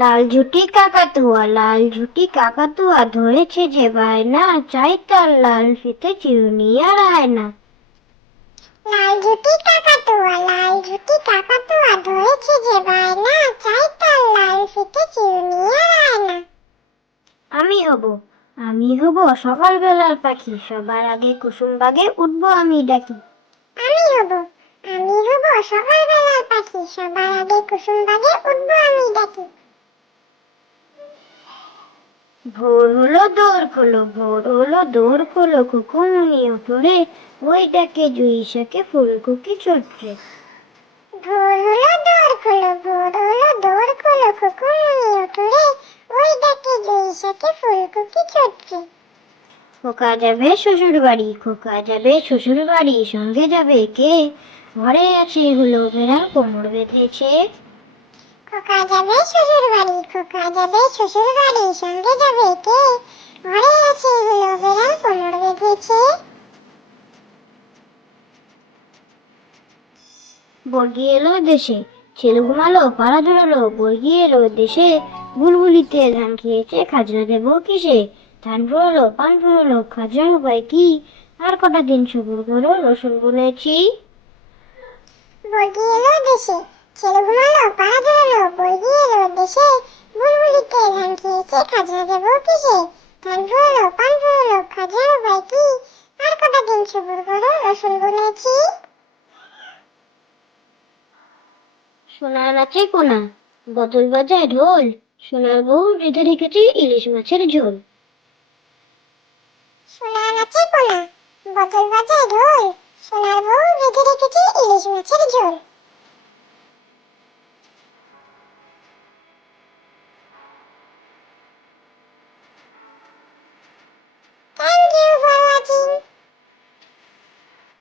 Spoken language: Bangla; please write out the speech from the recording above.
লাল ঝুটি কাকাতুয়া, লাল ঝুটি কাকাতুয়া, ধরেছে যে বায়না, চাই তার লাল ফিতে চিরুনি আর আয়না। লাল ঝুঁটি কাকাতুয়া, লাল ঝুঁটি কাকাতুয়া, ধরেছে যে বায়না, চাই তার লাল ফিতে চিরুনি আর আয়না। আমি হব, আমি হব সকালবেলার পাখি, সবার আগে কুসুম বাগে উঠবো আমি ডাকি। আমি হব, আমি হব সকালবেলার পাখি, সবার আগে কুসুম বাগে উঠবো আমি ডাকি। ভোর হলো দৌড় খোলো, ভোর হলো দৌড় খোলো, কুকুমনি ওঠো রে, ওই ডাকে জুই শাকে ফুলকুকি চটকে। ভোর হলো দৌড় খোলো, ভোর হলো দৌড় খোলো, কুকুরমুনি ওঠো রে, ওই ডাকে জুই শাকে ফুলকুকি চটকে। খোকা যাবে শ্বশুর বাড়ি, খোকা যাবে শ্বশুর বাড়ি, সঙ্গে যাবে কে? ঘরে আছে হলো বেড়াল কোমর বেঁধেছে। খোকা যাবে শ্বশুর বাড়ি, খোকা যাবে শ্বশুর বাড়ি, সঙ্গে যাবে কে? ঘরে আছে হলো বেড়াল কোমর বেঁধেছে। বর্গি এলো দেশে, ছেলে ঘুমালো পাড়া জোড়ালো, বর্গি এলো দেশে, বুলবুলিতে ধান খেয়েছে, খাজনা দেবো কিসে? ধান ফুরলো পান ফুরলো, খাজনার উপায় কি? আর কটা দিন সবুর করো, রসুন বলেছি। বর্গি এলো দেশে, ছেলে ঘুমালো পাড়া জোড়ালো, বর্গি এলো দেশে, বুলবুলিতে ধান খেয়েছে, খাজনা দেবো কিসে? ধান ফুরলো পান ফুরলো, খাজনার উপায় কি? আর কটা দিন সবুর করো, রসুন বুনেছি। সোনার নাচে কোনা, বদল বাজায় ঢোল, সোনার বউ রেঁধে রেখেছে ইলিশ মাছের ঝোল। সোনার নাচে কোনা, বদল বাজায় ঢোল, সোনার বউ বেঁধে রেখেছে ইলিশ মাছের ঝোল।